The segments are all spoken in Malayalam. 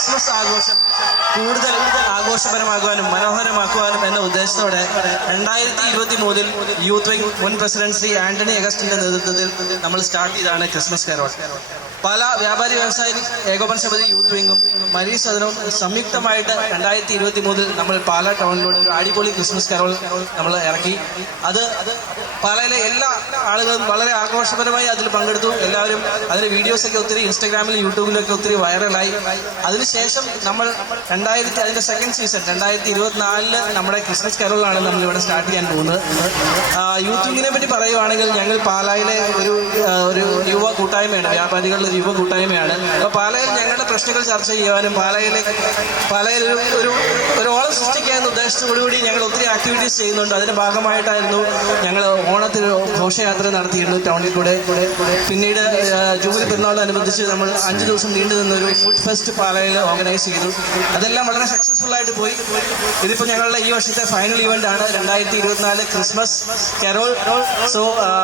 ക്രിസ്മസ് ആഘോഷം കൂടുതൽ ആഘോഷപരമാക്കുവാനും മനോഹരമാക്കുവാനും എന്ന ഉദ്ദേശത്തോടെ രണ്ടായിരത്തി ഇരുപത്തി മൂന്നിൽ യൂത്ത് വിംഗ് മുൻ പ്രസിഡന്റ് ശ്രീ ആന്റണി അഗസ്റ്റിന്റെ നേതൃത്വത്തിൽ നമ്മൾ സ്റ്റാർട്ട് ചെയ്താണ് ക്രിസ്മസ് കരോൾ. പല വ്യാപാരി വ്യവസായ ഏകോപന സമിതി യൂത്ത് വിംഗും മരീ സദനവും സംയുക്തമായിട്ട് രണ്ടായിരത്തി ഇരുപത്തി മൂന്നിൽ നമ്മൾ പാലാ ടൗണിലൂടെ ഒരു അടിപൊളി ക്രിസ്മസ് കരോൾ നമ്മൾ ഇറക്കി. അത് പാലയിലെ എല്ലാ ആളുകളും വളരെ ആഘോഷപരമായി അതിൽ പങ്കെടുത്തു. എല്ലാവരും അതിന്റെ വീഡിയോസ് ഒക്കെ ഒത്തിരി ഇൻസ്റ്റാഗ്രാമിലും യൂട്യൂബിലൊക്കെ ഒത്തിരി വൈറലായി. അതിനുശേഷം നമ്മൾ രണ്ടായിരത്തി അതിന്റെ സെക്കൻഡ് സീസൺ രണ്ടായിരത്തി ഇരുപത്തിനാലിൽ നമ്മുടെ ക്രിസ്മസ് കരോളാണ് നമ്മൾ ഇവിടെ സ്റ്റാർട്ട് ചെയ്യാൻ പോകുന്നത്. യൂട്യൂബിനെ പറ്റി പറയുവാണെങ്കിൽ ഞങ്ങൾ പാലായിലെ ഒരു ഒരു യുവ കൂട്ടായ്മയാണ് വ്യാപാരികളുടെ ഒരു യുവ കൂട്ടായ്മയാണ്. അപ്പോൾ പാലയിൽ ഞങ്ങളുടെ പ്രശ്നങ്ങൾ ചർച്ച ചെയ്യുവാനും പാലയിലെ പാലയിൽ ഒരു ഒരു ഒരു ഓളം സൃഷ്ടിക്കുക എന്ന ഉദ്ദേശത്തോടുകൂടി ഞങ്ങൾ ഒത്തിരി ആക്ടിവിറ്റീസ് ചെയ്യുന്നുണ്ട്. അതിന്റെ ഭാഗമായിട്ടായിരുന്നു ഞങ്ങൾ ഓണത്തിന് ഘോഷയാത്ര നടത്തിയിരുന്നു ടൗണിൽ കൂടെ. പിന്നീട് ജൂബിലി പെരുന്നാളിനനുബന്ധിച്ച് നമ്മൾ അഞ്ച് ദിവസം നീണ്ടു നിന്നൊരു ഫുഡ് ഫെസ്റ്റ് പാലയിൽ ഓർഗനൈസ് ചെയ്തു. അതെല്ലാം വളരെ സക്സസ്ഫുൾ ആയിട്ട് പോയി. ഇതിപ്പോൾ ഞങ്ങളുടെ ഈ വർഷത്തെ ഫൈനൽ ഇവന്റ് ആണ് രണ്ടായിരത്തി ഇരുപത്തിനാല് ക്രിസ്മസ് കരോൾ. സോ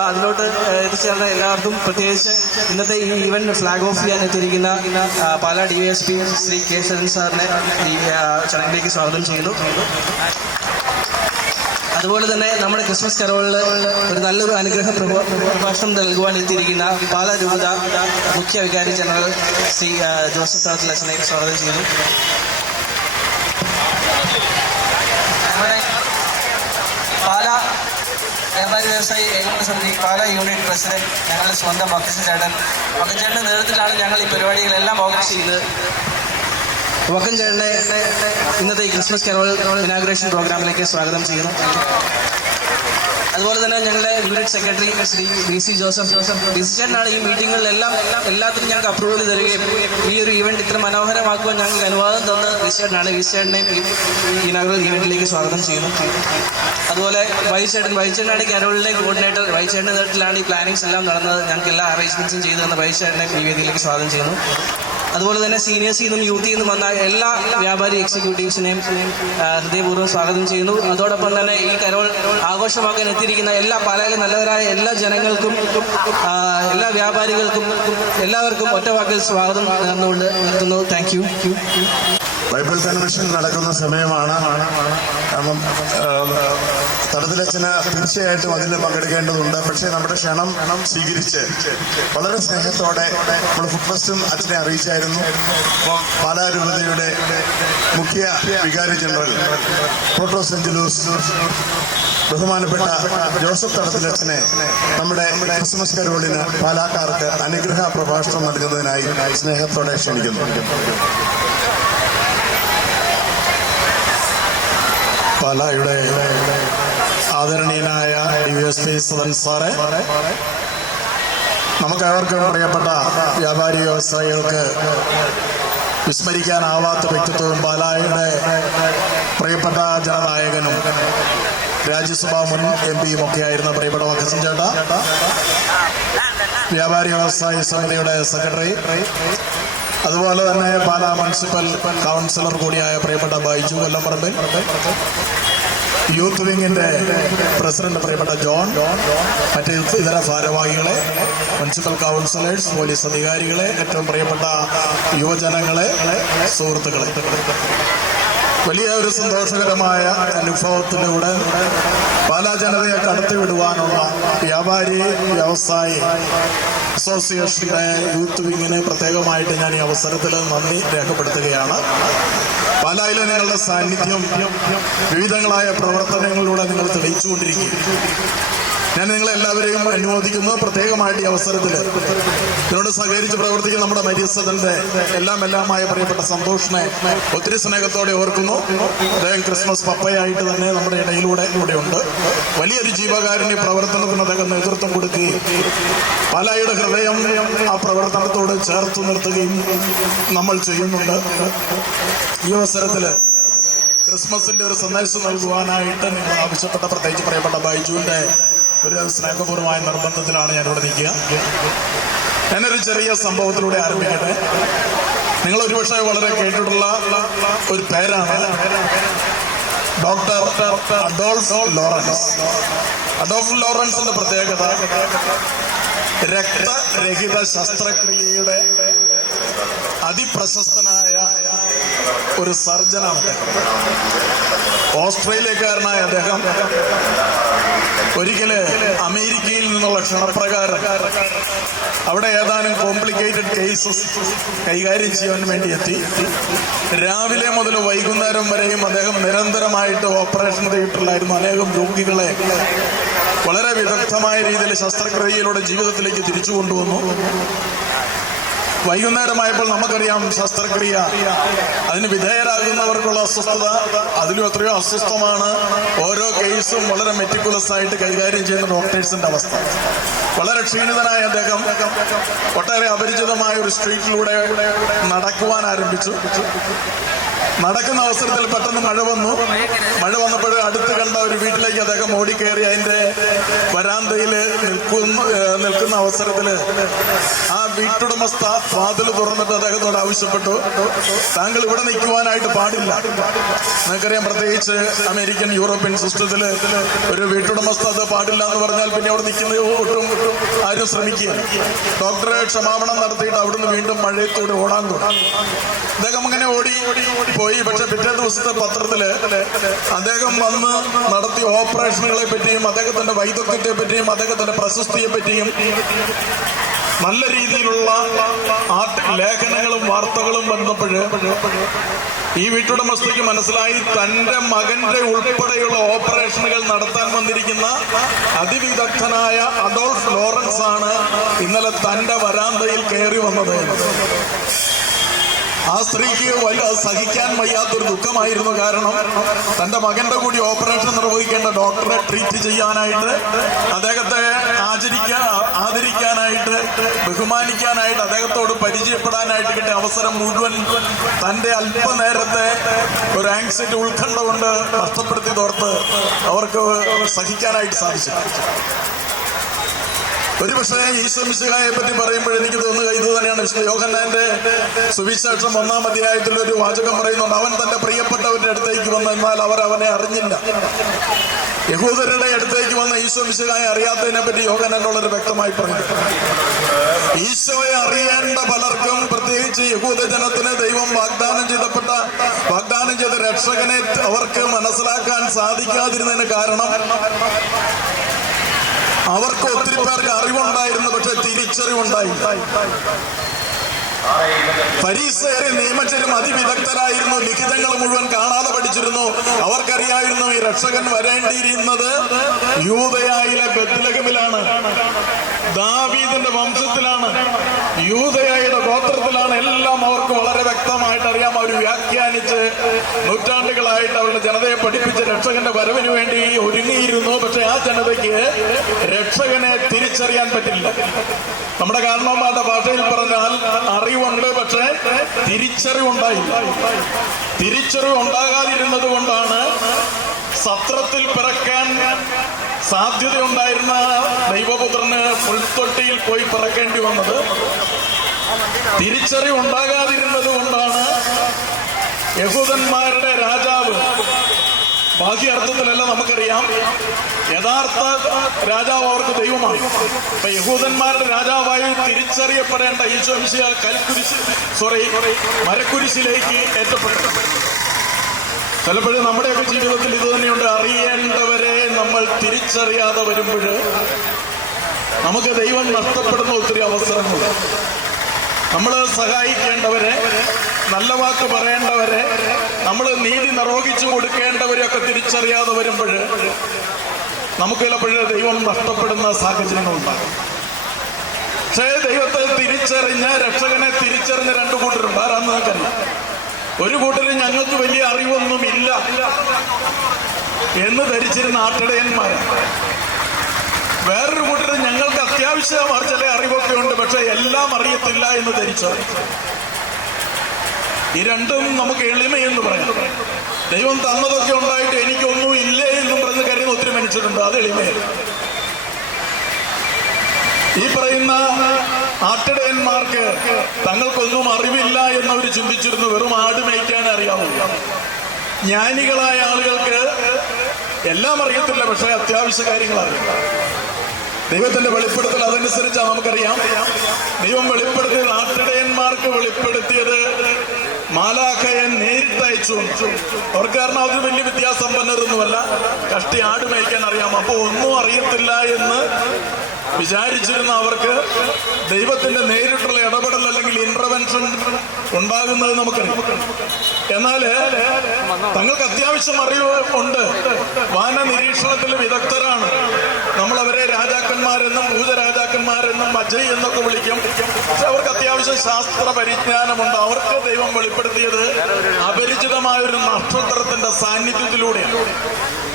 അതിലോട്ട് എത്തിച്ചേർന്ന എല്ലാവർക്കും പ്രത്യേകിച്ച് ഇന്നത്തെ ഈ ഇവന്റ് ഫ്ലാഗ് ഓഫ് ചെയ്യാൻ എത്തിയിരിക്കുന്ന Pala D S P Shri K Sharan സാറിനെ ഈ ചടങ്ങിലേക്ക് സ്വാഗതം ചെയ്യുന്നു. അതുപോലെ തന്നെ നമ്മുടെ ക്രിസ്മസ് കരോളിൽ ഒരു നല്ലൊരു അനുഗ്രഹ പ്രഭ- പ്രഭാഷണം നൽകുവാൻ എത്തിയിരിക്കുന്ന പാലാ രൂപത മുഖ്യ വികാരി ജനറൽ ശ്രീ ജോസഫ് തളത്തിൽ അച്ഛനെ സ്വാഗതം ചെയ്തു വ്യാപാരി വ്യവസായി ഏകോപന സമിതി പാല യൂണിറ്റ് പ്രസിഡന്റ് ഞങ്ങളുടെ സ്വന്തം മക്കൻ ചേട്ടൻ. മക്കൻ ചേട്ടന്റെ നേതൃത്വത്തിലാണ് ഞങ്ങൾ ഈ പരിപാടികളെല്ലാം ഓർഗനൈസ് ചെയ്തത് വക്കൻ ചേട്ടനെ ഇന്നത്തെ ക്രിസ്മസ് കരോൾ ഇനാഗ്രേഷൻ പ്രോഗ്രാമിലേക്ക് സ്വാഗതം ചെയ്യുന്നു. അതുപോലെ തന്നെ ഞങ്ങളുടെ unit secretary Shri D C Joseph Joseph ഡിസിഷനാണ് ഈ മീറ്റിങ്ങുകളിലെല്ലാം എല്ലാം എല്ലാത്തിനും ഞങ്ങൾക്ക് അപ്രൂവൽ തരികയും ഈ ഒരു ഇവന്റ് ഇത്ര മനോഹരമാക്കുവാൻ ഞങ്ങൾക്ക് അനുവാദം തന്ന ഡിസിഷനാണ് ചേട്ടനെയും ഈ ഇനാഗ്രൽ ഇവന്റിലേക്ക് സ്വാഗതം ചെയ്യുന്നു. അതുപോലെ വൈസ് ചേട്ടൻ വൈസ് ചേട്ടനാണ് കരോളിലെ കോർഡിനേറ്റർ വൈസ് ചേട്ടന്റെ നേതൃത്വത്തിലാണ് ഈ പ്ലാനിങ്സ് എല്ലാം നടന്നത്. ഞങ്ങൾക്ക് എല്ലാ അറേഞ്ച്മെന്റ്സും ചെയ്തു തന്ന വൈസ് ചേട്ടനെ ഈ വേദിയിലേക്ക് സ്വാഗതം ചെയ്യുന്നു. അതുപോലെ തന്നെ സീനിയേഴ്സിൽ നിന്നും യൂത്തിൽ നിന്നും വന്ന എല്ലാ വ്യാപാരി എക്സിക്യൂട്ടീവ്സിനെയും ഹൃദയപൂർവം സ്വാഗതം ചെയ്യുന്നു. അതോടൊപ്പം തന്നെ ഈ കരോൾ ആഘോഷമാക്കാൻ എത്തിയിരിക്കുന്ന എല്ലാ പാലയിലെ നല്ലവരായ എല്ലാ ജനങ്ങൾക്കും എല്ലാ വ്യാപാരികൾക്കും എല്ലാവർക്കും ഒറ്റ വാക്കിൽ സ്വാഗതം നേർന്നുകൊണ്ട് നിർത്തുന്നു. താങ്ക് യു ബൈബിൾ കൺവെൻഷൻ നടക്കുന്ന സമയമാണ്. കാരണം തടത്തിലച്ഛന് തീർച്ചയായിട്ടും അതിൽ പങ്കെടുക്കേണ്ടതുണ്ട്. പക്ഷേ നമ്മുടെ ക്ഷണം സ്വീകരിച്ച് വളരെ സ്നേഹത്തോടെ നമ്മൾ ഫുഡ് ഫെസ്റ്റും അച്ഛനെ അറിയിച്ചായിരുന്നു. അപ്പം മുഖ്യ വികാരി ജനറൽ പ്രോട്ടോ സെഞ്ചുലൂസ് ബഹുമാനപ്പെട്ട ജോസഫ് തടത്തിലച്ഛനെ നമ്മുടെ ക്രിസ്മസ് കരോളിന് പാലാക്കാർക്ക് അനുഗ്രഹ പ്രഭാഷണം നൽകുന്നതിനായി സ്നേഹത്തോടെ ക്ഷണിക്കുന്നു. പാലായുടെ ആദരണീയനായ ഡി എസ് സാറെ നമുക്കേവർക്കും പ്രിയപ്പെട്ട വ്യാപാരി വ്യവസായികൾക്ക് വിസ്മരിക്കാനാവാത്ത വ്യക്തിത്വവും പാലായുടെ പ്രിയപ്പെട്ട ജനനായകനും രാജ്യസഭാ മുൻ എം പിയും ഒക്കെ ആയിരുന്ന പ്രിയപ്പെട്ട വക്കസൻ ചേട്ടാ വ്യാപാരി വ്യവസായ സമിതിയുടെ സെക്രട്ടറി അതുപോലെ തന്നെ പാലാ മുനിസിപ്പൽ കൗൺസിലർ കൂടിയായ പ്രിയപ്പെട്ട ബൈജു കൊല്ലംപറമ്പിൽ യൂത്ത് വിങ്ങിന്റെ പ്രസിഡന്റ് പ്രിയപ്പെട്ട ജോൺ മറ്റ് ഇതര ഭാരവാഹികളെ മുനിസിപ്പൽ കൗൺസിലേഴ്സ് പോലീസ് അധികാരികളെ ഏറ്റവും പ്രിയപ്പെട്ട യുവജനങ്ങളെ സുഹൃത്തുക്കളെ. വലിയ ഒരു സന്തോഷകരമായ അനുഭവത്തിലൂടെ പാലാ ജനതയെ കടത്തിവിടുവാനുള്ള വ്യാപാരി വ്യവസായി അസോസിയേഷന്റെ യൂത്ത് വിങ്ങിന് പ്രത്യേകമായിട്ട് ഞാൻ ഈ അവസരത്തിൽ നന്ദി രേഖപ്പെടുത്തുകയാണ്. പാലായിലെ നിങ്ങളുടെ സാന്നിധ്യം. വിവിധങ്ങളായ പ്രവർത്തനങ്ങളിലൂടെ നിങ്ങൾ തെളിയിച്ചുകൊണ്ടിരിക്കും ഞാൻ നിങ്ങളെ എല്ലാവരെയും അനുമോദിക്കുന്നു പ്രത്യേകമായിട്ട് ഈ അവസരത്തിൽ ഇതിനോട് സഹകരിച്ച് പ്രവർത്തിക്കുന്ന നമ്മുടെ മരിയസദന്റെ എല്ലാം എല്ലാമായ പ്രിയപ്പെട്ട സന്തോഷിനെ ഒത്തിരി സ്നേഹത്തോടെ ഓർക്കുന്നു. അദ്ദേഹം ക്രിസ്മസ് പപ്പയായിട്ട് തന്നെ നമ്മുടെ ഇടയിലൂടെ ഇവിടെയുണ്ട് വലിയൊരു ജീവകാരുണ്യ പ്രവർത്തനത്തിന് അദ്ദേഹം നേതൃത്വം കൊടുക്കുകയും പാലായുടെ ഹൃദയം ആ പ്രവർത്തനത്തോട് ചേർത്ത് നിർത്തുകയും നമ്മൾ ചെയ്യുന്നുണ്ട്. ഈ അവസരത്തിൽ ക്രിസ്മസിന്റെ ഒരു സന്ദേശം നൽകുവാനായിട്ട് നിങ്ങൾ ആവശ്യപ്പെട്ട പ്രത്യേകിച്ച് പ്രിയപ്പെട്ട ബൈജുവിന്റെ ഒരു സ്നേഹപൂർവമായ നിർബന്ധത്തിലാണ് ഇവിടെ നിൽക്കുക. ഞാനൊരു ചെറിയ സംഭവത്തിലൂടെ ആരംഭിക്കട്ടെ. നിങ്ങൾ ഒരുപക്ഷെ വളരെ കേട്ടിട്ടുള്ള ഒരു പേരാണ് ഡോക്ടർ അഡോൾഫ് ലോറൻസ്. അഡോൾഫ് ലോറൻസിന്റെ പ്രത്യേകത രക്തരഹിത ശസ്ത്രക്രിയയുടെ അതിപ്രശസ്തനായ ഒരു സർജനാണ് ഓസ്ട്രേലിയക്കാരനായ അദ്ദേഹം ഒരിക്കൽ അമേരിക്കയിൽ നിന്നുള്ള ക്ഷണപ്രകാരം അവിടെ ഏതാനും കോംപ്ലിക്കേറ്റഡ് കേസസ് കൈകാര്യം ചെയ്യാൻ വേണ്ടി എത്തി. രാവിലെ മുതൽ വൈകുന്നേരം വരെയും അദ്ദേഹം നിരന്തരമായിട്ട് ഓപ്പറേഷൻ ചെയ്തിട്ടുള്ളായിരുന്നു അനേകം രോഗികളെ വളരെ വിദഗ്ധമായ രീതിയിൽ ശസ്ത്രക്രിയയിലൂടെ ജീവിതത്തിലേക്ക് തിരിച്ചു കൊണ്ടുവന്നു വൈകുന്നേരമായപ്പോൾ നമുക്കറിയാം ശസ്ത്രക്രിയ. അതിന് വിധേയരാകുന്നവർക്കുള്ള അസ്വസ്ഥത അതിലും എത്രയോ അസ്വസ്ഥമാണ്. ഓരോ കേസും വളരെ മെറ്റിക്കുലസ് ആയിട്ട് കൈകാര്യം ചെയ്യുന്ന ഡോക്ടേഴ്സിന്റെ അവസ്ഥ. വളരെ ക്ഷീണിതനായ അദ്ദേഹം ഒട്ടേറെ അപരിചിതമായ ഒരു സ്ട്രീറ്റിലൂടെ നടക്കുവാൻ ആരംഭിച്ചു. നടക്കുന്ന അവസരത്തിൽ പെട്ടെന്ന് മഴ വന്നു. മഴ വന്നപ്പോൾ അടുത്ത് കണ്ട ഒരു വീട്ടിലേക്ക് അദ്ദേഹം ഓടിക്കയറി അതിന്റെ വരാന്തയിൽ നിൽക്കുന്ന നിൽക്കുന്ന അവസരത്തിൽ ആ വീട്ടുടമസ്ഥ വാതിൽ തുറന്നിട്ട് അദ്ദേഹത്തോട് ആവശ്യപ്പെട്ടു. താങ്കൾ ഇവിടെ നിൽക്കുവാനായിട്ട് പാടില്ല. നിങ്ങൾക്കറിയാം പ്രത്യേകിച്ച് അമേരിക്കൻ യൂറോപ്യൻ സിസ്റ്റത്തിൽ ഒരു വീട്ടുടമസ്ഥ അത് പാടില്ല എന്ന് പറഞ്ഞാൽ പിന്നെ അവിടെ നിൽക്കുന്ന ഒട്ടും ആരും ശ്രമിക്കുക ഡോക്ടറെ ക്ഷമാപണം നടത്തിയിട്ട് അവിടുന്ന് വീണ്ടും മഴയത്തോട് ഓടാൻ തുടങ്ങി. അദ്ദേഹം അങ്ങനെ ഓടി പോയി പക്ഷെ പിറ്റേ ദിവസത്തെ പത്രത്തിൽ അദ്ദേഹം വന്ന് നടത്തിയ ഓപ്പറേഷനുകളെ പറ്റിയും അദ്ദേഹത്തിന്റെ വൈദഗ്ധ്യത്തെ പറ്റിയും അദ്ദേഹത്തിന്റെ പ്രശസ്തിയെ പറ്റിയും നല്ല രീതിയിലുള്ള ലേഖനങ്ങളും വാർത്തകളും വന്നപ്പോഴ് ഈ വീട്ടുടമസ്ഥയ്ക്ക് മനസ്സിലായി തന്റെ മകന്റെ ഉൾപ്പെടെയുള്ള ഓപ്പറേഷനുകൾ നടത്താൻ വന്നിരിക്കുന്ന അതിവിദഗ്ധനായ അഡോൾഫ് ലോറൻസ് ആണ് ഇന്നലെ തന്റെ വരാന്തയിൽ കയറി വന്നത്. ആ സ്ത്രീക്ക് വല്ല സഹിക്കാൻ വയ്യാത്തൊരു ദുഃഖമായിരുന്നു കാരണം തന്റെ മകന്റെ കൂടി ഓപ്പറേഷൻ നിർവഹിക്കേണ്ട ഡോക്ടറെ ട്രീറ്റ് ചെയ്യാനായിട്ട് അദ്ദേഹത്തെ ആചരിക്കാൻ ആദരിക്കാനായിട്ട് ബഹുമാനിക്കാനായിട്ട് അദ്ദേഹത്തോട് പരിചയപ്പെടാനായിട്ട് കിട്ടിയ അവസരം മുഴുവൻ തന്റെ അല്പനേരത്തെ ഒരു ആങ്സൈറ്റി ഉത്കണ്ഠ കൊണ്ട് നഷ്ടപ്പെടുത്തി തോർത്ത് അവർക്ക് സഹിക്കാനായിട്ട് സാധിച്ചു. ഒരുപക്ഷെ ഈശോ മിശിഹായെ പറ്റി പറയുമ്പോൾ എനിക്ക് തോന്നുക ഇത് തന്നെയാണ് യോഗന്നാന്റെ സുവിശേഷം ഒന്നാം അധ്യായത്തിൽ ഒരു വാചകം പറയുന്നുണ്ട്. അവൻ തന്റെ പ്രിയപ്പെട്ടവരുടെ അടുത്തേക്ക് വന്നു എന്നാൽ അവർ അവനെ അറിഞ്ഞില്ല. യഹൂദരുടെ അടുത്തേക്ക് വന്ന ഈശോ മിശിഹായെ അറിയാത്തതിനെ പറ്റി യോഹന്നാൻ വളരെ വ്യക്തമായി പറഞ്ഞു. ഈശോയെ അറിയേണ്ട പലർക്കും പ്രത്യേകിച്ച് യഹൂദ ജനത്തിന് ദൈവം വാഗ്ദാനം ചെയ്തപ്പെട്ട വാഗ്ദാനം ചെയ്ത രക്ഷകനെ അവർക്ക് മനസ്സിലാക്കാൻ സാധിക്കാതിരുന്നതിന് കാരണം അവർക്ക് ഒത്തിരി പേർക്ക് അറിവുണ്ടായിരുന്നു പക്ഷെ തിരിച്ചറിവുണ്ടായില്ല പരീക്ഷയെ നിയമച്ചരും അതിവിദഗ്ധരായിരുന്നു ലിഖിതങ്ങൾ മുഴുവൻ കാണാതെ പഠിച്ചിരുന്നു. അവർക്കറിയായിരുന്നു ഈ രക്ഷകൻ വരേണ്ടിയിരുന്നത് യൂതയായിലെ ബദ്ലഹമിലാണ് ദാവീദിന്റെ വംശത്തിലാണ് യൂതയായുടെ ഗോത്രത്തിലാണ് എല്ലാം അവർക്ക് വളരെ വ്യക്തമായിട്ട് അറിയാം. അവർ വ്യാഖ്യാനിച്ച് നൂറ്റാണ്ടുകളായിട്ട് അവരുടെ ജനതയെ പഠിപ്പിച്ച് രക്ഷകന്റെ വരവിന് വേണ്ടി ഒരുങ്ങിയിരുന്നു. പക്ഷെ ആ ജനതയ്ക്ക് രക്ഷകനെ തിരിച്ചറിയാൻ പറ്റില്ല. നമ്മുടെ കാരണവന്മാരുടെ ഭാഷയിൽ പറഞ്ഞാൽ അറിവുണ്ട് പക്ഷെ തിരിച്ചറിവുണ്ടായില്ല. തിരിച്ചറിവ് ഉണ്ടാകാതിരുന്നത് കൊണ്ടാണ് സത്രത്തിൽ പിറക്കാൻ സാധ്യതയുണ്ടായിരുന്ന ദൈവപുത്രന് പുൽത്തൊട്ടിയിൽ പോയി പിറക്കേണ്ടി വന്നത്. തിരിച്ചറിവുണ്ടാകാതിരുന്നത് കൊണ്ടാണ് യഹൂദന്മാരുടെ രാജാവ്. ബാഹ്യ അർത്ഥത്തിലല്ല നമുക്കറിയാം. യഥാർത്ഥ രാജാവ് അവർക്ക് ദൈവമാണ് അപ്പൊ യഹൂദന്മാരുടെ രാജാവായി തിരിച്ചറിയപ്പെടേണ്ട ഈശോ ഈശോമിശിയ കൽക്കുരിശ് സോറി മരക്കുരിശിലേക്ക് ഏറ്റപ്പെട്ടു. ചിലപ്പോഴും നമ്മുടെയൊക്കെ ജീവിതത്തിൽ ഇത് തന്നെയുണ്ട്. അറിയേണ്ടവരെ നമ്മൾ തിരിച്ചറിയാതെ വരുമ്പോൾ നമുക്ക് ദൈവം നഷ്ടപ്പെടുന്ന ഒത്തിരി അവസരങ്ങളുണ്ട് നമ്മൾ സഹായിക്കേണ്ടവരെ നല്ല വാക്ക് പറയേണ്ടവരെ നമ്മൾ നീതി നിർവഹിച്ചു കൊടുക്കേണ്ടവരെയൊക്കെ തിരിച്ചറിയാതെ വരുമ്പോൾ നമുക്ക് ചിലപ്പോഴേ ദൈവം നഷ്ടപ്പെടുന്ന സാഹചര്യങ്ങളുണ്ടാകും. പക്ഷേ ദൈവത്തെ തിരിച്ചറിഞ്ഞ് രക്ഷകനെ തിരിച്ചറിഞ്ഞ രണ്ടു കൂട്ടരുണ്ട് ആരാന്ന് നമുക്കറിയാം ഒരു കൂട്ടരും ഞങ്ങൾക്ക് വലിയ അറിവൊന്നും ഇല്ല എന്ന് ധരിച്ചിരുന്ന ആട്ടിടയന്മാർ. വേറൊരു കൂട്ടരും ഞങ്ങൾക്ക് അത്യാവശ്യമാർ ചില അറിവൊക്കെ ഉണ്ട് പക്ഷെ എല്ലാം അറിയത്തില്ല എന്ന് ധരിച്ചത്. ഈ രണ്ടും നമുക്ക് എളിമയെന്ന് പറയാം. ദൈവം തന്നതൊക്കെ ഉണ്ടായിട്ട് എനിക്കൊന്നും ഇല്ലേ എന്നും പറഞ്ഞ് കരുതുന്ന ഒത്തിരി മനുഷ്യരുണ്ട് അത് എളിമയല്ല ഈ പറയുന്ന ആട്ടിടയന്മാർക്ക് തങ്ങൾക്കൊന്നും അറിവില്ല എന്നവർ ചിന്തിച്ചിരുന്നു. വെറും ആട് മേയ്ക്കാൻ അറിയാമോ ജ്ഞാനികളായ ആളുകൾക്ക് എല്ലാം അറിയത്തില്ല പക്ഷേ അത്യാവശ്യ കാര്യങ്ങൾ ദൈവത്തിന്റെ വെളിപ്പെടുത്തൽ അതനുസരിച്ചാണ് നമുക്കറിയാം. ദൈവം വെളിപ്പെടുത്തിയത് ആട്ടിടയന്മാർക്ക് വെളിപ്പെടുത്തിയത് മാലാഖയെ നേരിട്ട് അയച്ചു. അവർക്ക് കാരണം അവർ വലിയ വിദ്യാസമ്പന്നരൊന്നുമല്ല. കഷ്ടി ആട് മേയ്ക്കാൻ അറിയാം. അപ്പൊ ഒന്നും അറിയത്തില്ല എന്ന് വിചാരിച്ചിരുന്ന അവർക്ക് ദൈവത്തിന്റെ നേരിട്ടുള്ള ഇടപെടൽ അല്ലെങ്കിൽ ഇന്റർവെൻഷൻ ഉണ്ടാകുന്നത് നമുക്ക് എന്നാൽ തങ്ങൾക്ക് അത്യാവശ്യം അറിവ് ഉണ്ട്. വാന നിരീക്ഷണത്തിൽ വിദഗ്ധരാണ്. നമ്മൾ അവരെ രാജാക്കന്മാരെന്നും ഭൂതരാജാക്കന്മാരെന്നും അജയ് എന്നൊക്കെ വിളിക്കും. പക്ഷെ അവർക്ക് അത്യാവശ്യം ശാസ്ത്ര പരിജ്ഞാനമുണ്ട്. അവർക്ക് ദൈവം വെളിപ്പെടുത്തിയത് അപരിചിതമായ ഒരു നക്ഷത്രത്തിന്റെ സാന്നിധ്യത്തിലൂടെയാണ്.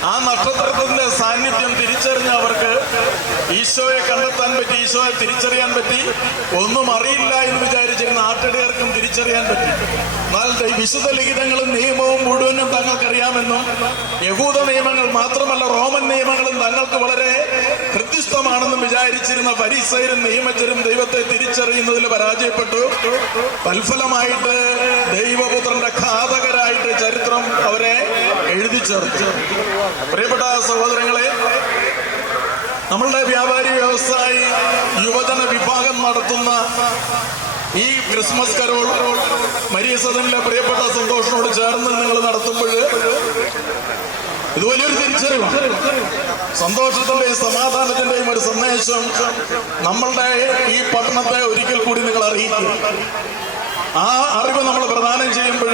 ആ നക്ഷത്രത്തിന്റെ സാന്നിധ്യം തിരിച്ചറിഞ്ഞ അവർക്ക് ഈശോയെ കണ്ടെത്താൻ പറ്റി ഈശോയെ തിരിച്ചറിയാൻ പറ്റി. ഒന്നും അറിയില്ല എന്ന് വിചാരിച്ചിരുന്ന ആട്ടിടയർക്കും തിരിച്ചറിയാൻ പറ്റി. എന്നാൽ വിശുദ്ധ ലിഖിതങ്ങളും നിയമവും മുഴുവനും തങ്ങൾക്കറിയാമെന്നും യഹൂദ നിയമങ്ങൾ മാത്രമല്ല റോമൻ നിയമങ്ങളും തങ്ങൾക്ക് വളരെ ഹൃദ്യസ്ഥമാണെന്നും വിചാരിച്ചിരുന്ന പരിസരും നിയമജരും ദൈവത്തെ തിരിച്ചറിയുന്നതിൽ പരാജയപ്പെട്ടു. തൽഫലമായിട്ട് ദൈവപുത്രന്റെ അവരെ എഴുതി ചേർത്തു. പ്രിയപ്പെട്ട സഹോദരങ്ങളെ നമ്മളുടെ വ്യാപാരി വ്യവസായി യുവജന വിഭാഗം നടത്തുന്ന ഈ ക്രിസ്മസ് കരോൾ മരിയ സദനിലെ പ്രിയപ്പെട്ട സന്തോഷനോട് ചേർന്ന് നിങ്ങൾ നടത്തുമ്പോൾ ഇത് വലിയൊരു തിരിച്ചറിവാണ്. സന്തോഷത്തിന്റെയും സമാധാനത്തിന്റെയും ഒരു സന്ദേശം നമ്മളുടെ ഈ പട്ടണത്തെ ഒരിക്കൽ കൂടി നിങ്ങൾ അറിയിക്കുക. ആ അറിവ് നമ്മൾ പ്രദാനം ചെയ്യുമ്പോൾ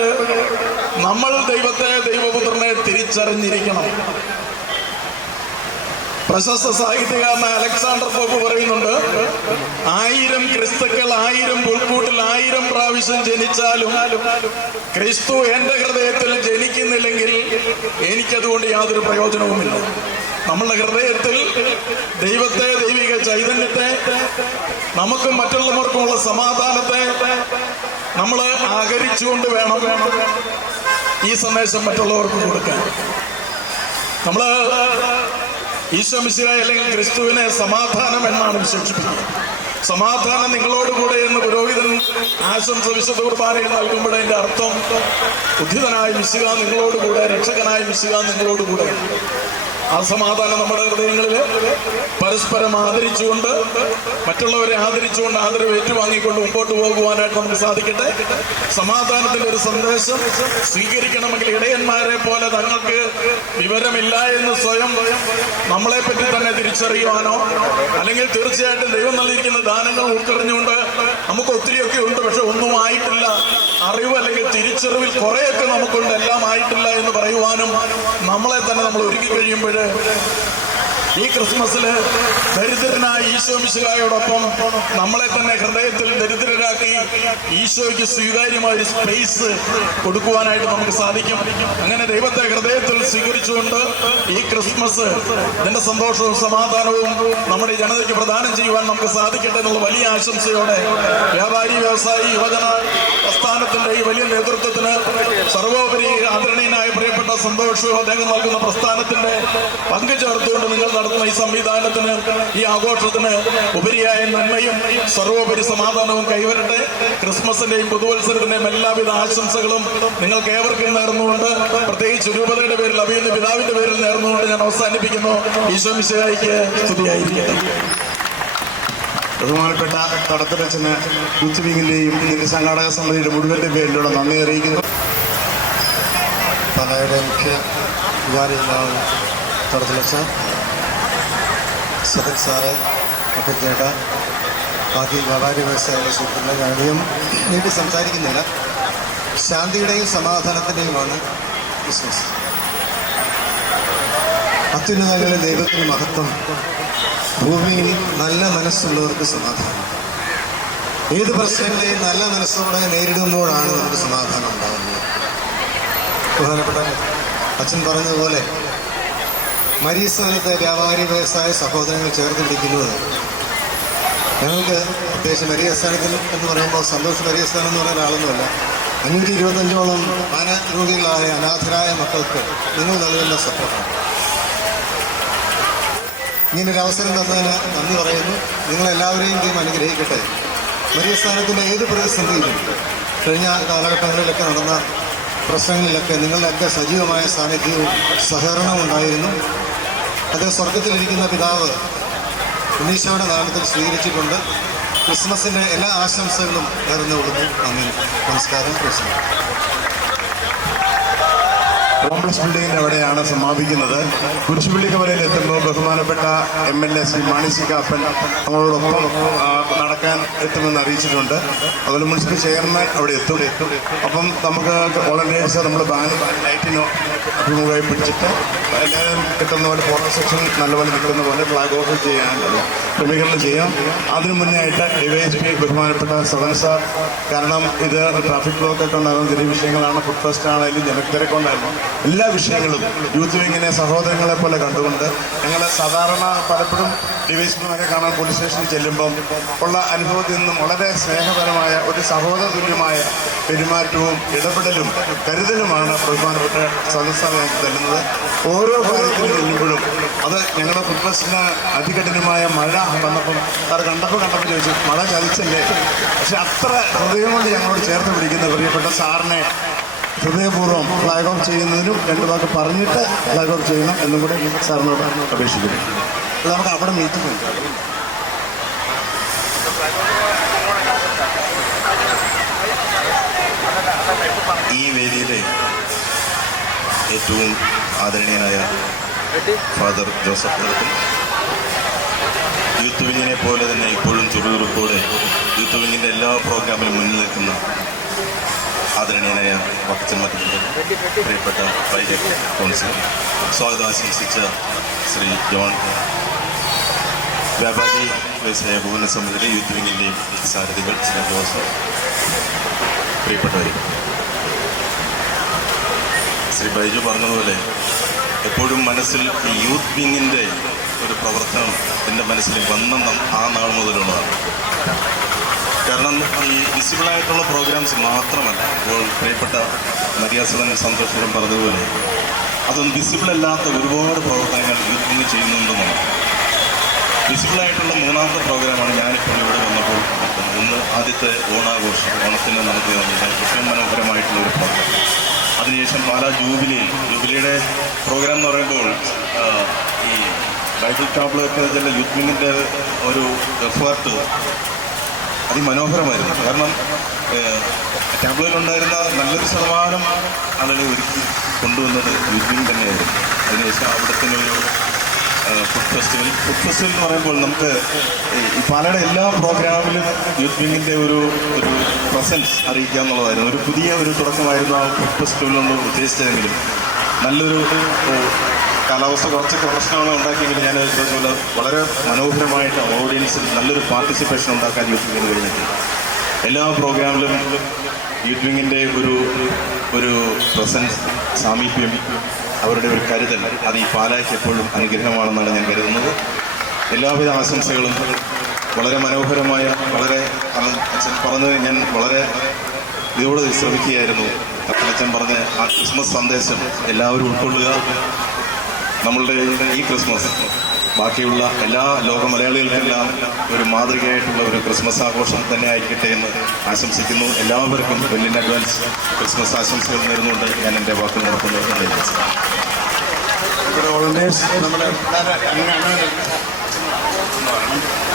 നമ്മൾ ദൈവത്തെ ദൈവപുത്രനെ തിരിച്ചറിഞ്ഞിരിക്കണം. പ്രശസ്ത സാഹിത്യകാരനായ അലക്സാണ്ടർ പോപ്പ് പറയുന്നുണ്ട് ആയിരം ക്രിസ്തുക്കൾ ആയിരം പുൽക്കൂട്ടിൽ ആയിരം പ്രാവശ്യം ജനിച്ചാലും ക്രിസ്തു എന്റെ ഹൃദയത്തിൽ ജനിക്കുന്നില്ലെങ്കിൽ എനിക്കതുകൊണ്ട് യാതൊരു പ്രയോജനവുമില്ല. നമ്മളുടെ ഹൃദയത്തിൽ ദൈവത്തെ ദൈവിക ചൈതന്യത്തെ നമുക്കും മറ്റുള്ളവർക്കുമുള്ള സമാധാനത്തെ നമ്മൾ ആകരിച്ചുകൊണ്ട് വേണം ഈ സന്ദേശം മറ്റുള്ളവർക്ക് കൊടുക്കാൻ. നമ്മൾ ഈശോ മിശിഹ അല്ലെങ്കിൽ ക്രിസ്തുവിനെ സമാധാനം എന്നാണ് വിശേഷിപ്പിക്കുന്നത്. സമാധാനം നിങ്ങളോട് കൂടെ എന്ന് പുരോഹിതൻ ആശംസ വിശുദ്ധ കുർബാനയിൽ നൽകുമ്പോൾ അതിന്റെ അർത്ഥം ഉദ്ധിതനായ മിശിക നിങ്ങളോടുകൂടെ രക്ഷകനായ മിശിക നിങ്ങളോടുകൂടെ ആ സമാധാനം നമ്മുടെ ഹൃദയങ്ങളിൽ പരസ്പരം ആദരിച്ചുകൊണ്ട് മറ്റുള്ളവരെ ആദരിച്ചുകൊണ്ട് ആദരവ് ഏറ്റുവാങ്ങിക്കൊണ്ട് മുമ്പോട്ട് പോകുവാനായിട്ട് നമുക്ക് സാധിക്കട്ടെ. സമാധാനത്തിന്റെ ഒരു സന്ദേശം സ്വീകരിക്കണമെങ്കിൽ ഇടയന്മാരെ പോലെ തങ്ങൾക്ക് വിവരമില്ല എന്ന് സ്വയം നമ്മളെ പറ്റി തന്നെ തിരിച്ചറിയുവാനോ അല്ലെങ്കിൽ തീർച്ചയായിട്ടും ദൈവം നൽകിയിരിക്കുന്ന ദാനങ്ങൾ ഉൾക്കറിഞ്ഞുകൊണ്ട് നമുക്ക് ഒത്തിരിയൊക്കെ ഉണ്ട് പക്ഷെ ഒന്നും ആയിട്ടില്ല. അറിവ് അല്ലെങ്കിൽ തിരിച്ചറിവിൽ കുറെയൊക്കെ നമുക്കുണ്ട് എല്ലാം ആയിട്ടില്ല എന്ന് പറയുവാനും നമ്മളെ തന്നെ നമ്മൾ ഒരുക്കി കഴിയുമ്പോൾ ഈ ക്രിസ്മസിൽ ദരിദ്രനായ ഈശോ മിശുകായോടൊപ്പം നമ്മളെ തന്നെ ഹൃദയത്തിൽ ദരിദ്രരാക്കി ഈശോയ്ക്ക് സ്വീകാര്യമായ സ്പേസ് കൊടുക്കുവാനായിട്ട് നമുക്ക് സാധിക്കും. അങ്ങനെ ദൈവത്തെ ഹൃദയത്തിൽ സ്വീകരിച്ചുകൊണ്ട് ഈ ക്രിസ്മസ് ഇതിന്റെ സന്തോഷവും സമാധാനവും നമ്മുടെ ജനതയ്ക്ക് പ്രദാനം ചെയ്യുവാൻ നമുക്ക് സാധിക്കട്ടെ എന്നുള്ള വലിയ ആശംസയോടെ വ്യാപാരി വ്യവസായി യുവജന പ്രസ്ഥാനത്തിന്റെ ഈ വലിയ നേതൃത്വത്തിന് സർവോപരി ആദരണീയനായ പ്രിയപ്പെട്ട സന്തോഷവും അദ്ദേഹം നൽകുന്ന പ്രസ്ഥാനത്തിന്റെ പങ്കു ചേർത്തുകൊണ്ട് നിങ്ങൾ നടത്തുന്ന ഈ സംവിധാനത്തിന് ഈ ആഘോഷത്തിന് ഉപരിയായ നന്മയും സർവോപരി സമാധാനവും കൈവരട്ടെ. ക്രിസ്മസിന്റെയും പുതുവത്സരത്തിന്റെയും എല്ലാവിധ ആശംസകളും നിങ്ങൾക്ക് ഏവർക്കും നേർന്നുകൊണ്ട് പ്രത്യേകിച്ച് രൂപതയുടെ പേരിൽ അഭിയുന്ന പിതാവിന്റെ പേരിൽ നേർന്നുകൊണ്ട് ഞാൻ അവസാനിപ്പിക്കുന്നു. ഈശോ ബഹുമാനപ്പെട്ട തടത്തരച്ചന് യൂത്ത് വിങ്ങിന്റെയും ഇതിന്റെ സംഘാടക സമിതിയുടെ മുഴുവന്റെ പേരിലൂടെ നന്ദി അറിയിക്കുന്നു. തലയുടെ മുഖ്യ വികാരികളാണ് തടത്തിലച്ച സദൻ സാറ് അപ്പച്ചേട്ട ബാക്കി വ്യാപാരി വ്യവസായ സുഹൃത്തുക്കളെ അധികം നീട്ടി സംസാരിക്കുന്നില്ല. ശാന്തിയുടെയും സമാധാനത്തിന്റെയുമാണ് ക്രിസ്മസ് അത്യുന്നതങ്ങളിൽ ദൈവത്തിന് മഹത്വം ഭൂമിയിൽ നല്ല മനസ്സുള്ളവർക്ക് സമാധാനം. ഏത് പ്രശ്നങ്ങളെയും നല്ല മനസ്സോടെ നേരിടുമ്പോഴാണ് നമുക്ക് സമാധാനം ഉണ്ടാകുന്നത്. ബഹുമാനപ്പെട്ട അച്ഛൻ പറഞ്ഞതുപോലെ മരീസ്ഥാനത്തെ വ്യാപാരി വ്യവസായ സഹോദരങ്ങൾ ചേർത്ത് പിടിക്കുന്നത്. ഞങ്ങൾക്ക് പ്രത്യേകിച്ച് മരീസ്ഥാനത്തിൽ എന്ന് പറയുമ്പോൾ സന്തോഷ് മരീസ്ഥാനം എന്ന് പറയുന്ന ആളൊന്നുമല്ല അഞ്ഞൂറ്റി ഇരുപത്തഞ്ചോളം മാനരോഗികളായ അനാഥരായ മക്കൾക്ക് നിങ്ങൾ നൽകുന്ന സപ്പോർട്ടാണ്. ഇങ്ങനൊരു അവസരം തന്നതിന് നന്ദി പറയുന്നു. നിങ്ങളെല്ലാവരെയും ദൈവം അനുഗ്രഹിക്കട്ടെ. മരീസ്ഥാനത്തിന്റെ ഏത് പ്രതിസന്ധിയിലും കഴിഞ്ഞ കാലഘട്ടങ്ങളിലൊക്കെ നടന്ന പ്രശ്നങ്ങളിലൊക്കെ നിങ്ങളുടെയൊക്കെ സജീവമായ സാന്നിധ്യവും സഹകരണവും ഉണ്ടായിരുന്നു. അത് സ്വർഗത്തിലിരിക്കുന്ന പിതാവ് ഉണ്ണീശോയുടെ നാമത്തിൽ സ്വീകരിച്ചിട്ടുണ്ട്. ക്രിസ്മസിന്റെ എല്ലാ ആശംസകളും നേർന്നുകൊള്ളുന്നു. നന്ദി നമസ്കാരം. പ്രശ്നം കോംപ്ലക്സ് ബിൽഡിങ്ങിന്റെ അവിടെയാണ് സമാപിക്കുന്നത്. കുരിശുപള്ളി കവലയിൽ എത്തുമ്പോൾ ബഹുമാനപ്പെട്ട M L A Shri Mani C Kappan നമ്മളോടൊപ്പം നടക്കാൻ എത്തുമെന്ന് അറിയിച്ചിട്ടുണ്ട്. അതുപോലെ മുനിസിപ്പൽ ചെയർമാൻ അവിടെ എത്തും. അപ്പം നമുക്ക് വോളണ്ടിയേഴ്സ് നമ്മൾ ബാൻ ലൈറ്റിനോ അഭിമുഖമായി പിടിച്ചിട്ട് എല്ലാവരും കിട്ടുന്ന പോലെ ഫോട്ടോ സെക്ഷൻ നല്ലപോലെ നിൽക്കുന്ന പോലെ ഫ്ലാഗ് ഓഫ് ചെയ്യാൻ ക്രമീകരണം ചെയ്യാം. അതിനു മുന്നേ ആയിട്ട് ഡിവൈഎസ് പി ബഹുമാനപ്പെട്ട സദൻ സാർ കാരണം ഇത് ട്രാഫിക് ബ്ലോക്ക് ഒക്കെ ഉണ്ടാകുന്ന ചെറിയ വിഷയങ്ങളാണ്. ഫുഡ് ഫെസ്റ്റ് ആണെങ്കിലും ജനത്തിരക്കുണ്ടായിരുന്നു. എല്ലാ വിഷയങ്ങളും യൂത്ത് വിങ്ങിനെ സഹോദരങ്ങളെ പോലെ കണ്ടുകൊണ്ട് ഞങ്ങൾ സാധാരണ പലപ്പോഴും ഡിവൈഎസ്പിമാരെ കാണാൻ പോലീസ് സ്റ്റേഷനിൽ ചെല്ലുമ്പം ഉള്ള അനുഭവത്തിൽ നിന്നും വളരെ സ്നേഹപരമായ ഒരു സഹോദര തുല്യമായ പെരുമാറ്റവും ഇടപെടലും കരുതലുമാണ് ബഹുമാനപ്പെട്ട സദസ്സാണ് തരുന്നത്. ഓരോ കാര്യത്തിലും ചെല്ലുമ്പോഴും അത് ഞങ്ങളുടെ ഫെസ്റ്റിന് അതികഠിനമായ മഴ വന്നപ്പം സാർ കണ്ടപ്പോൾ കണ്ടപ്പോൾ ചോദിച്ചു മഴ ചതിച്ചല്ലേ? പക്ഷെ അത്ര ഹൃദയം കൊണ്ട് ഞങ്ങളോട് ചേർത്ത് പിടിക്കുന്ന പ്രിയപ്പെട്ട സാറിനെ ഹൃദയപൂർവം ഫ്ലാഗ് ഓഫ് ചെയ്യുന്നതിനും രണ്ട് വാക്ക് പറഞ്ഞിട്ട് ഫ്ലാഗ് ഓഫ് ചെയ്യണം എന്നും കൂടെ സാറിനോട് അപേക്ഷിക്കുന്നു. നമുക്ക് അവിടെ മീറ്റിംഗ് ഈ വേദിയിലെ ഏറ്റവും ആദരണീയനായ ഫാദർ ജോസഫ് യൂത്ത് വിങ്ങിനെ പോലെ തന്നെ ഇപ്പോഴും ചുറുചുറുക്കോടെ യൂത്ത് വിങ്ങിന്റെ എല്ലാ പ്രോഗ്രാമിലും മുന്നിൽ നിൽക്കുന്ന ആദരണീയനായ വക്കച്ചൻ മറ്റത്തിൽ പ്രിയപ്പെട്ട പ്രൈവറ്റ് കൗൺസിൽ സ്വാഗതാശംസിച്ച ശ്രീ ജോൺ. വ്യാപാരി വ്യവസായ ഭവന സമിതിയിലെ യൂത്ത് വിങ്ങിന്റെയും സാരഥികൾ ശ്രീ ജോസഫ് പ്രിയപ്പെട്ടവർ ശ്രീ ബൈജു പറഞ്ഞതുപോലെ എപ്പോഴും മനസ്സിൽ ഈ യൂത്ത് വിങ്ങിന്റെ ഒരു പ്രവർത്തനം എന്റെ മനസ്സിൽ വന്ന ആ നാൾ മുതലുള്ളതാണ്. കാരണം ഈ വിസിബിളായിട്ടുള്ള പ്രോഗ്രാംസ് മാത്രമല്ല. ഇപ്പോൾ പ്രിയപ്പെട്ട മര്യാസവൻ സന്തോഷം പറഞ്ഞതുപോലെ അതൊന്നും വിസിബിൾ അല്ലാത്ത ഒരുപാട് പ്രവർത്തനങ്ങൾ ഇന്ന് ചെയ്യുന്നുണ്ടെന്നാണ്. വിസിബിളായിട്ടുള്ള മൂന്നാമത്തെ പ്രോഗ്രാമാണ് ഞാനിപ്പോൾ ഇവിടെ വന്നപ്പോൾ ഒന്ന് ആദ്യത്തെ ഓണാഘോഷം ഓണത്തിന് നമുക്ക് ഏറ്റവും മനോഹരമായിട്ടുള്ള ഒരു പ്രോഗ്രാം. അതിനുശേഷം പാലാ ജൂബിലി ജൂബിലിയുടെ പ്രോഗ്രാം എന്ന് പറയുമ്പോൾ ഈ ബൈബിൾ ടാബ്ലൊക്കെ ചില യൂത്ത് ഒരു എഫേർട്ട് അതിമനോഹരമായിരുന്നു. കാരണം ടാബ്ലോയിലുണ്ടായിരുന്ന നല്ലൊരു ശതമാനം ആളുകളെ ഒരുക്കി കൊണ്ടുവന്നത് യുദ്ധം തന്നെയായിരുന്നു. അതിനുശേഷം അവിടുത്തെ ഒരു ഫുഡ് ഫെസ്റ്റിവൽ ഫുഡ് ഫെസ്റ്റിവൽ എന്ന് പറയുമ്പോൾ നമുക്ക് ഈ- പാലയുടെ എല്ലാ പ്രോഗ്രാമിലും യൂത്ത് വിങ്ങിന്റെ ഒരു ഒരു പ്രസൻസ് അറിയിക്കുക എന്നുള്ളതായിരുന്നു. ഒരു പുതിയ ഒരു തുടക്കമായിരുന്നു ആ ഫുഡ് ഫെസ്റ്റിവൽ കൊണ്ട് ഉദ്ദേശിച്ചതെങ്കിലും. നല്ലൊരു കാലാവസ്ഥ കുറച്ചൊക്കെ പ്രശ്നങ്ങൾ ഉണ്ടാക്കിയെങ്കിലും ഞാൻ ഇതുപോലെ വളരെ മനോഹരമായിട്ട് ഓഡിയൻസിൽ നല്ലൊരു പാർട്ടിസിപ്പേഷൻ ഉണ്ടാക്കാൻ യൂത്ത് വിങ്ങിന് കഴിഞ്ഞിട്ടുണ്ട്. എല്ലാ പ്രോഗ്രാമിലും വിങ്ങിന്റെ ഒരു ഒരു പ്രസൻസ് സാമീപ്യം അവരുടെ ഒരു കരുതൽ. അത് ഈ പാലായ്ക്ക് എപ്പോഴും അനുഗ്രഹമാണെന്നാണ് ഞാൻ കരുതുന്നത്. എല്ലാവിധ ആശംസകളും. വളരെ മനോഹരമായ വളരെ അച്ഛൻ പറഞ്ഞത് ഞാൻ വളരെ ഇതോടെ ശ്രമിക്കുകയായിരുന്നു അച്ഛൻ പറഞ്ഞ ആ ക്രിസ്മസ് സന്ദേശം എല്ലാവരും ഉൾക്കൊള്ളുക. നമ്മളുടെ ഈ ക്രിസ്മസ് ബാക്കിയുള്ള എല്ലാ ലോക മലയാളികൾക്കെല്ലാം ഒരു മാതൃകയായിട്ടുള്ള ഒരു ക്രിസ്മസ് ആഘോഷം തന്നെ ആയിരിക്കട്ടെ എന്ന് ആശംസിക്കുന്നു. എല്ലാവർക്കും വെല്ലിൻ അഡ്വാൻസ് ക്രിസ്മസ് ആശംസകൾ നേരുന്നുകൊണ്ട് ഞാൻ എന്റെ വാക്ക് നടത്തുന്നു. നമ്മുടെ